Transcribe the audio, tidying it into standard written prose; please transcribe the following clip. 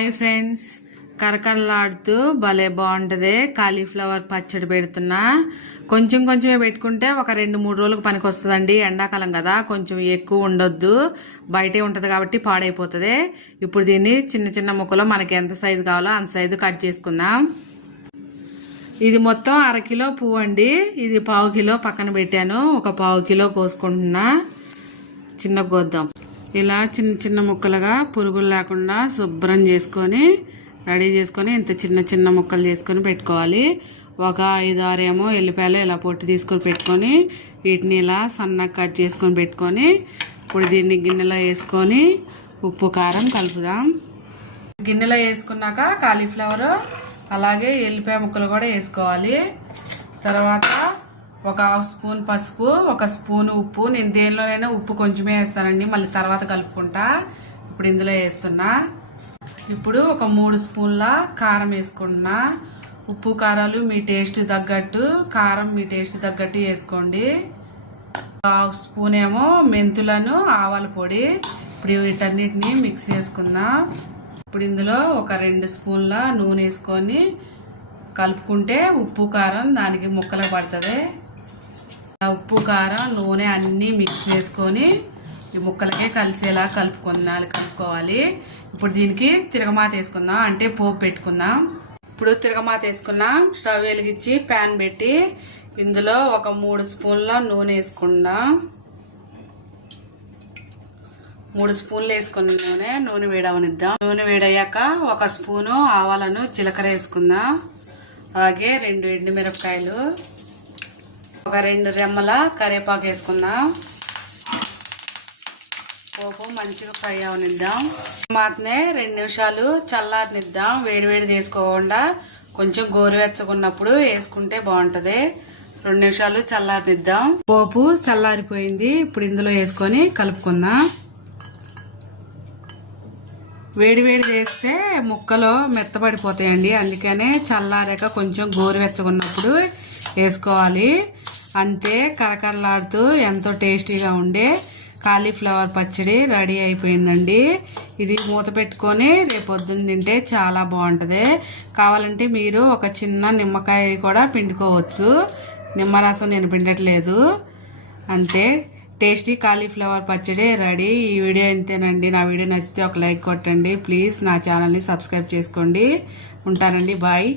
Hi friends, కరకరలాడుతూ భలే బాగుంటుంది. కాలీఫ్లవర్ పచ్చడి పెడుతున్నా. కొంచెం కొంచెమే పెట్టుకుంటే ఒక 2-3 రోజులకు పనికి వస్తుందండి. ఎండాకాలం కదా, కొంచెం ఎక్కువ ఉండొద్దు, బయటే ఉంటుంది కాబట్టి పాడైపోతుంది. ఇప్పుడు దీన్ని చిన్న చిన్న ముక్కలు మనకి ఎంత సైజు కావాలో అంత సైజు కట్ చేసుకుందాం. ఇది మొత్తం 1/2 కిలో పువ్వు అండి. ఇది 1/4 కిలో పక్కన పెట్టాను. ఒక 1/4 కిలో కోసుకుంటున్నా. చిన్న కోద్దాం. ఇలా చిన్న చిన్న ముక్కలుగా పురుగులు లేకుండా శుభ్రం చేసుకొని రెడీ చేసుకొని ఇంత చిన్న చిన్న ముక్కలు చేసుకొని పెట్టుకోవాలి. ఒక 5-6 ఏమో ఎల్లిపాయలు ఇలా పొట్టు తీసుకొని పెట్టుకొని వీటిని ఇలా సన్నగా కట్ చేసుకొని పెట్టుకొని ఇప్పుడు దీన్ని గిన్నెలో వేసుకొని ఉప్పు కారం కలుపుదాం. గిన్నెలో వేసుకున్నాక కాలీఫ్లవర్ అలాగే ఎల్లిపాయ ముక్కలు కూడా వేసుకోవాలి. తర్వాత ఒక 1/2 స్పూన్ పసుపు, 1 స్పూన్ ఉప్పు. నేను దేనిలోనైనా ఉప్పు కొంచెమే వేస్తానండి, మళ్ళీ తర్వాత కలుపుకుంటా. ఇప్పుడు ఇందులో వేస్తున్నా. ఇప్పుడు ఒక 3 స్పూన్ల కారం వేసుకుంటున్నా. ఉప్పు కారాలు మీ టేస్ట్ తగ్గట్టు, కారం మీ టేస్ట్ తగ్గట్టు వేసుకోండి. 1/2 స్పూన్ ఏమో మెంతులను, ఆవాల పొడి. ఇప్పుడు వీటన్నిటిని మిక్స్ చేసుకుందాం. ఇప్పుడు ఇందులో ఒక 2 స్పూన్ల నూనె వేసుకొని కలుపుకుంటే ఉప్పు కారం దానికి ముక్కలకు పడుతుంది. ఉప్పు కారం నూనె అన్నీ మిక్స్ చేసుకొని ఈ ముక్కలకే కలిసేలా కలుపుకోవాలి. ఇప్పుడు దీనికి తిరగమాత వేసుకుందాం, అంటే పోపు పెట్టుకుందాం. ఇప్పుడు తిరగమాత వేసుకున్నాం. స్టవ్ వెలిగించి ప్యాన్ పెట్టి ఇందులో ఒక 3 స్పూన్ల నూనె వేసుకుందాం. 3 స్పూన్లు వేసుకున్న నూనె వేడవనిద్దాం. నూనె వేడయ్యాక 1 స్పూను ఆవాలను జీలకర్ర వేసుకుందాం. అలాగే 2 ఎండుమిరపకాయలు, ఒక 2 రెమ్మల కరివేపాకు వేసుకుందాం. పోపు మంచిగా ఫ్రై అవనిద్దాం. మాత్రమే 2 నిమిషాలు చల్లారనిద్దాం. వేడివేడి వేసుకోకుండా కొంచెం గోరువెచ్చకున్నప్పుడు వేసుకుంటే బాగుంటది. 2 నిమిషాలు చల్లారనిద్దాం. పోపు చల్లారిపోయింది. ఇప్పుడు ఇందులో వేసుకొని కలుపుకుందాం. వేడివేడి చేస్తే ముక్కలు మెత్తబడిపోతాయండి, అందుకనే చల్లారాక కొంచెం గోరువెచ్చకున్నప్పుడు వేసుకోవాలి. అంతే, కరకరలాడుతూ ఎంతో టేస్టీగా ఉండే కాలీఫ్లవర్ పచ్చడి రెడీ అయిపోయిందండి. ఇది మూత పెట్టుకొని రేపొద్దున తింటే చాలా బాగుంటుంది. కావాలంటే మీరు ఒక చిన్న నిమ్మకాయ కూడా పిండుకోవచ్చు. నిమ్మరసం నేను పిండట్లేదు. అంతే, టేస్టీ కాలీఫ్లవర్ పచ్చడి రెడీ. ఈ వీడియో ఇంతేనండి. నా వీడియో నచ్చితే ఒక లైక్ కొట్టండి ప్లీజ్. నా ఛానల్ని సబ్స్క్రైబ్ చేసుకోండి. ఉంటానండి, బాయ్.